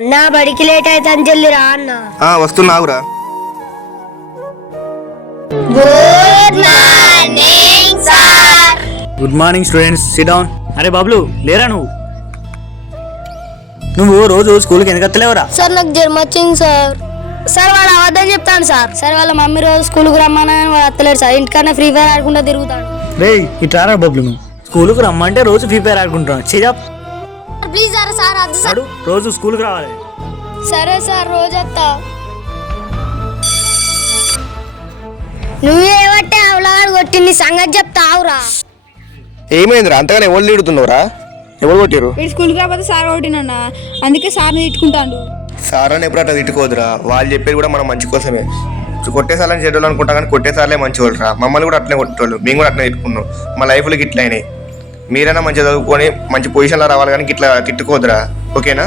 అన్నా బడికి లేట్ అయితే జల్లి రా అన్న. వస్తున్నావురా. Good morning sir. Good morning students, sit down. అరే బాబులు లేరా నువ్వు రోజు స్కూల్కి ఎందుకు వస్తలేవురా? సార్ నాకు జ్వరం వచ్చింది సార్. సార్ వాడు అబద్ధం చెప్తాను సార్. సార్ వాళ్ళ మమ్మీ రోజు స్కూల్కి రమ్మని వాడు వస్తలేడు సార్. ఇంటికన్నా ఫ్రీ ఫైర్ ఆడుకుంటూ తిరుగుతాడు. రే ఇట్రారా బాబులు, నువ్వు స్కూల్కి రమ్మంటే రోజు ఫ్రీ ఫైర్ ఆడుకుంటున్నావు. చెయ్యప్ ప్లీజ్ సార్. సార్ అది సార్. రోజు స్కూల్కి రావాలి. సరే సార్ రోజు వస్తా. నువ్వేమంటే అవలాడు కొట్టింది సంగతి చెప్తావురా. ఏమైందిరా అంతగానే ఎవరు తిడుతున్నావురా? ఎవరు కొట్టిరు? వీడు స్కూల్కి రాకపోతే సార్ కొట్టినన్నా, అందుకే సార్ని తిట్టుకుంటాడు. సార్ అని ఎప్పుడు అట్లా తిట్టుకోదురా. వాళ్ళు చెప్పేది కూడా మనం మంచి కోసమే. కొట్టేసార్లని చెడ్డోళ్ళు అనుకుంటా కానీ కొట్టేసార్లే మంచి వాళ్ళు రా. మమ్మల్ని కూడా అట్లనే కొట్టేవాళ్ళు, మేము కూడా అట్లనే తిట్టుకున్నాం. మా లైఫ్లోకి ఇట్లా అయినాయి. మీరైనా మంచిగా చదువుకొని మంచి పొజిషన్లో రావాలి కానీ ఇట్లా తిట్టుకోదురా. ఓకేనా?